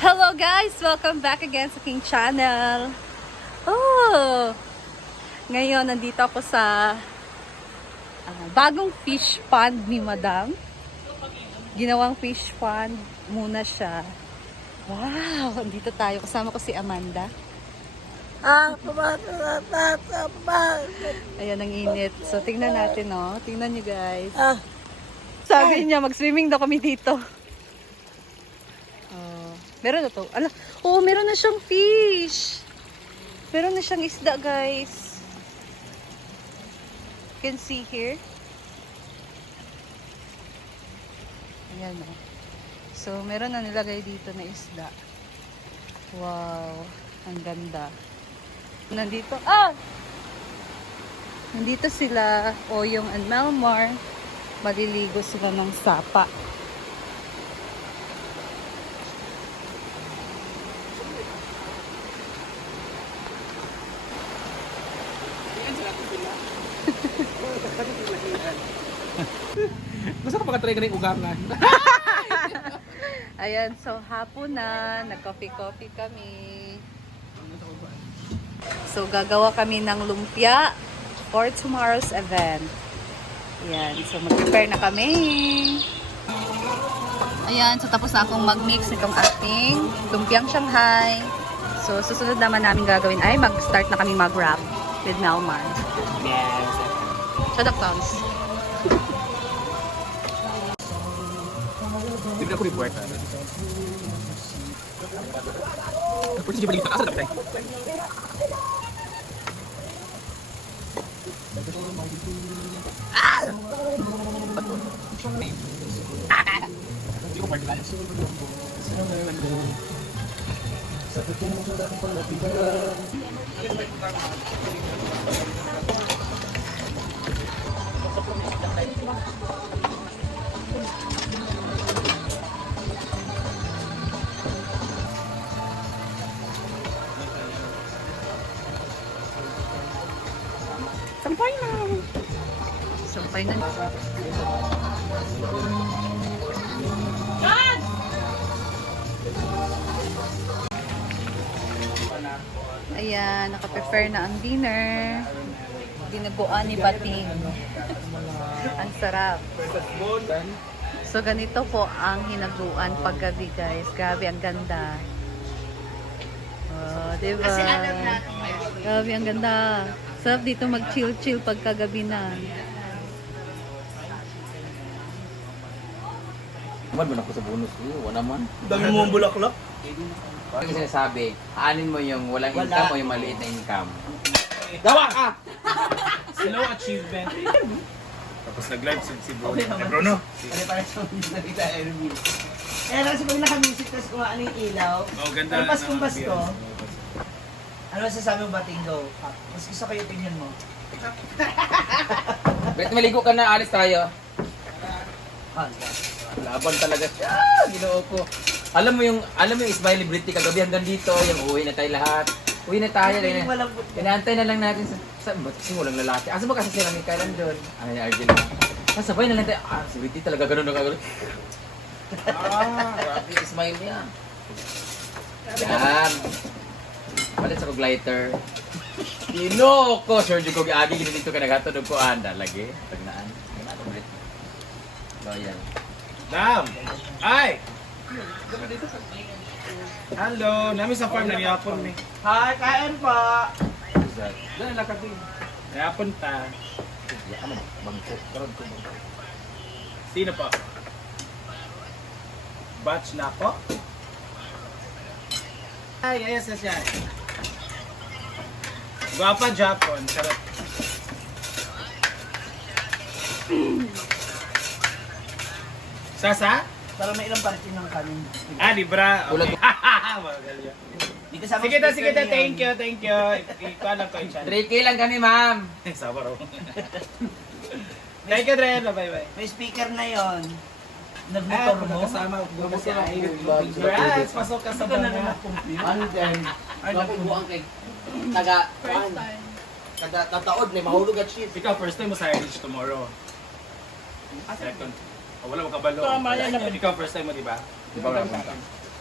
Hello guys! Welcome back again sa King Channel. Oh! Ngayon, nandito ako sa bagong fish pond ni Madam. Ginawang fish pond muna siya. Wow! Nandito tayo. Kasama ko si Amanda. Ayan, ang init. So, tingnan natin, no? Tingnan nyo, guys. Sabi niya, mag-swimming daw kami dito. Meron na to. Ala, oh, meron na siyang fish. Meron na siyang isda, guys. You can see here. Ayan, oh. So, meron na nilagay dito na isda. Wow. Ang ganda. Nandito, nandito sila, Oyong and Melmar. Maliligo sila ng sapa. Gusto ko makatry ka rin ugangan. Ayan, so hapon na, nag-coffee-coffee kami. So gagawa kami ng lumpia for tomorrow's event. Ayan, so mag-prepare na kami. Ayan, so tapos na akong mag-mix nitong ating lumpiang Shanghai. So susunod naman namin gagawin ay mag-start na kami mag-wrap with Melmar. Yes. Shut up, Toms. Di ba ako report? Report siya balik asa dapat. Di ko part balance. Sampay na. Sampay na. Ayan, naka-prepare na ang dinner. Dinuguan ni Bating. Ang sarap. So, ganito po ang hinaguan paggabi, guys. Grabe, ang ganda. Oh, diba? Grabe, ang ganda. Sarap dito mag-chill-chill pagkagabi na. Ba't mo na ako sa bonus? Wala man. Dami mo ang bulaklak. Parang sinasabi, aanin mo yung walang income o yung maliit na income. Dawa ka! Slow achievement. Tapos nag-live si Bruno. Ano para sa mga nakita Erwin. Kaya lang kasi pag naka-music tapos kung ano yung ilaw. Oh, ganda. Pero Paskong Pasko, ano masasabi mo ba, Tingo? Mas gusto kayo opinion mo? Bet maligo ka na, alis tayo. Ah, Laban talaga siya, ginoo ko. Alam mo yung smiley kagabi hanggang dito, yung uwi na tayo lahat. Uwi na tayo. Hindi walang buti. Inaantay na lang natin sa ba't kasi walang lalaki. Asa ba kasi sila ni Kailan doon? Ano ni Arjel? Sabay na lang tayo. Si Witty talaga ganun na gagawin. Grabe yung smile niya. Yan. Palit sa glitter. Ginoo ko, Sir Jugo, agi ginito ka naghatod ko anda lagi. Tagnaan. So, yan. Dam! Ay! Hello! Nami sa farm na niyapon ni. Hi, kain pa! Doon na kami. Niyapon ta. Bangko. Karoon ko bangko. Sino pa? Batch na po? Ay, ayos na siya. Guwapa Japon. Sarap. Sasa? Para may ilang parte ng kanin. Libra. Okay. Magaling. Di kasama Sige ta, speaker sige ta. na yan. Thank you. Ikuha lang ko yung channel. 3K lang kami, ma'am. Sabar ako. Thank you, Dre. Bye-bye. May speaker na yon. Nagmotor mo? Kasama ko Kasi sa ay, Congrats! Pasok ka sa Hindi ka na banga. nag-compute. And then, nakubuang kay tataod na mahulog at shit. Ikaw, first time mo sa Heritage tomorrow. Second. Oh, wala mo kabalo. Tama yan. Ikaw, first time mo, di ba? Di ba wala punta?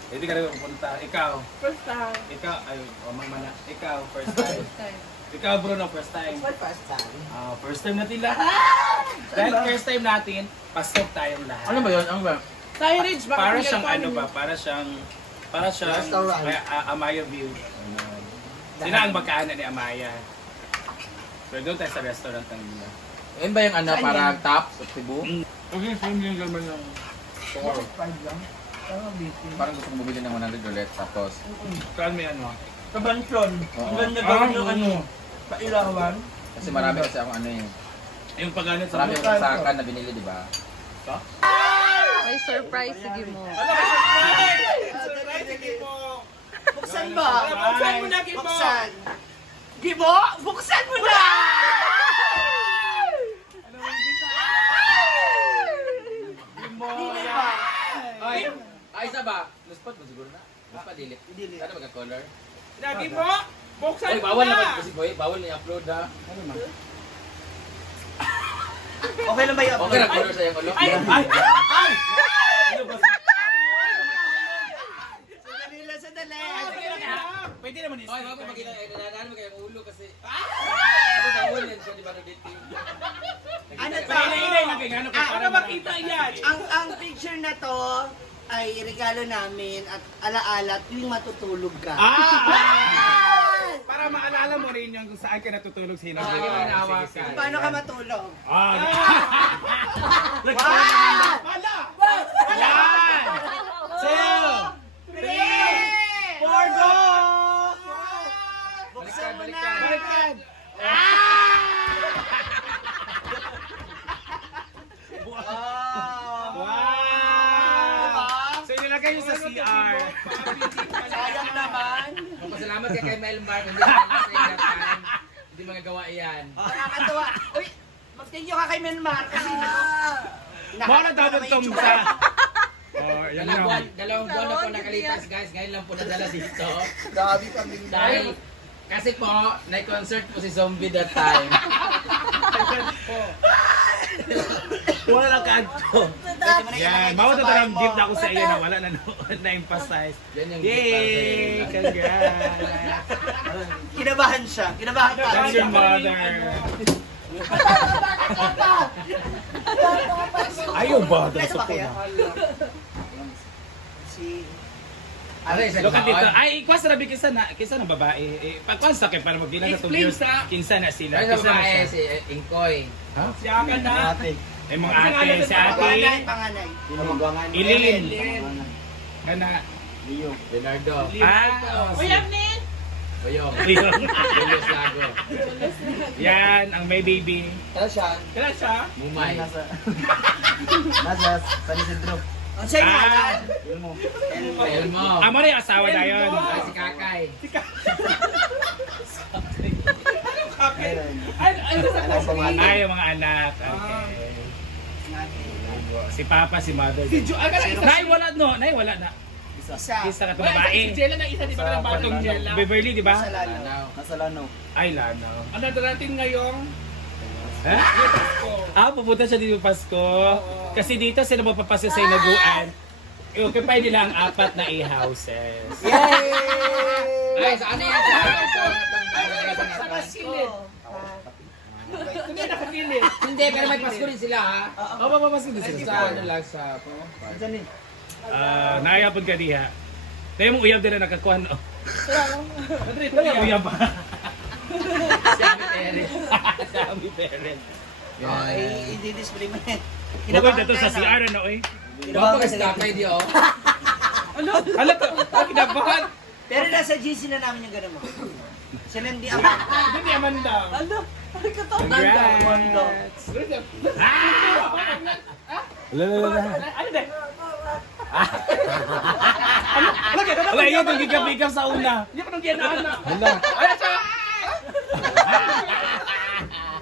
Hindi ka rin pupunta. Ikaw. First time. Ikaw, ay, Mang Mana. Ikaw, first time. Ikaw, Bruno, first time. First time. First time natin lahat. Dahil first time natin, pasok tayong lahat. Ano ba yun? Ano ba? Tayo Ridge, baka Para pinag- siyang ano ba? Para siyang Restaurant. Amaya View. Sila ang magkaanan ni Amaya. Pero doon tayo sa restaurant ng nila. Ayun ba yung ano, parang top sa Cebu? Okay, same yung naman yung store. 5 lang. Parang bitin. Parang gusto kong bumili ng 100 ulit, tapos... Saan may ano? Kabansyon. Oo. Ang ganda gawin ng ano. Pailawan. Kasi marami kasi akong ano eh. Yung pagano sa Marami akong sakan na binili, di ba? May surprise, sige mo. Buksan ba? Buksan mo na, Gibo! Buksan! Gibo! Buksan mo na! Hindi ba? Ay! Ay, isa ba? Luspot mo siguro na? Luspot, dili. Dili. Sana magka-color. Lagi mo! Buksan Ay, bawal naman kasi boy. Bawal na i-upload ha. Okay lang ba yung Okay na color sa yung ulo. Ay! Ano ba? Sandali lang, sandali! Pwede naman Ay, wag mo magkita. Nananahan mo kayong ulo kasi... Ako bawal yan siya, di ba? Nag-dating. Ano to? Painay na kayo, ano para makita yan? Ang picture na to ay regalo namin at alaala tuwing matutulog ka. Para maalala mo rin yung kung saan ka natutulog sa Sige, inawa ka. Paano ka matulog? Wow! Wala! One! Two! Three! Four, go! Buksan mo na! Baliktad! Wow! So nilagay nyo sa CR. Sayang naman! Pasalamat kay Mel Mark. Hindi ka nasa that time. Hindi magagawa yan. Nakakatawa! Uy! Mag-thank you ka kay Menmar kasi Mga natapon tong sa... Oh, yan Dalawang buwan na po nakalipas guys. Ngayon lang po nadala dito. Grabe kami. Dahil kasi po, na-concert po si Zombie that time. Wala lang kanto. Yan, mawala talagang gift ako sa iyo na wala na na-emphasize. Yan yung Yay! gift para Congrats! Kinabahan siya. Kinabahan pa. That's your mother. Ayaw ba? Nasa ba kaya? Si... Aray, sa Look at dito. gaon. Ay, kwas rabi kisa na babae. Pagkwas sa kay para magbilang na 2 years. Kinsa na sila. Ay, sa Kinsa na babae, siya. si Inkoy. Siya ka na. Ay, mga ate, si Panganay, ate. panganay. Ililin. Kana. Leonardo. Uyam ni. Bayong. Ayun. Julius Lago. Yan, ang may baby. Kaya siya. Kailan siya? Mumay. Nasa San Isidro. Ang sa'yo Ah. nga. Ilmo. Elmo. Amo na yung asawa na yun. Ay, si Kakay. Ay, yung mga anak. Okay. Si Papa, si Mother. Nay, wala no. Nay, wala na. Isa. Isa ka babae. Jella na isa, di ba ng batong Jella? Beverly, di ba? Sa lalo. Lanaw. Nasa Lano. Ay, Lano. Ano darating ngayong Pupunta siya dito Pasko. Kasi dito sila mapapasya sa inaguan. I-occupy nila ang 4 na A-houses. Ay, sa ano yan? Sa Pasko. Hindi nakakilid. Hindi, pero may Pasko rin sila ha. Oo, mapapasya din sila. Sa ano lang sa... Diyan eh. Naayapon ka diha. Tayo mo uyab din na nakakuha no. Uyab pa. Si Ami Perez. Si Ami Perez. Ay, i-display mo yan. Bukod na to sa CR ano eh. Bago kasi Kakay di oh. Hala to, kinabahan. Pero nasa GC na namin yung gano'n mo. Sila hindi ako. Hindi naman daw. Congrats. Ano din? Wala yun, itong gigap-gigap sa una. Hindi ko nang ginaan na. Hala. Ay, siya!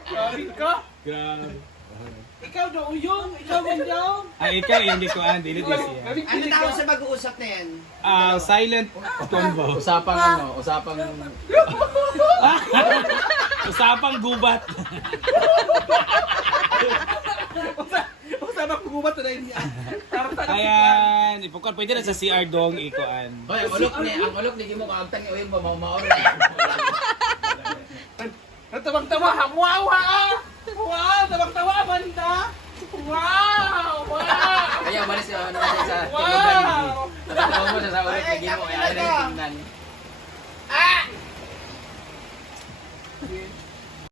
Sorry ko. Grabe. Ikaw daw uyong, ikaw man daw. Ay, ikaw yung di ko dili this year. Ano tawag sa mag-uusap na yan? Silent convo. Usapang gubat. sama ko gubat na niya. Ayan, ipukan pwede na sa CR dong ikuan. Hoy, ang ulok ni gimo ka agtang uyong mamaw. Natawag-tawa ha. Wow ha. Wow, tawag-tawa Amanda. Wow! Wow! Kaya umalis ka ano sa Wow! Tatawa mo siya sa ulok ni gimo ay ano tingnan.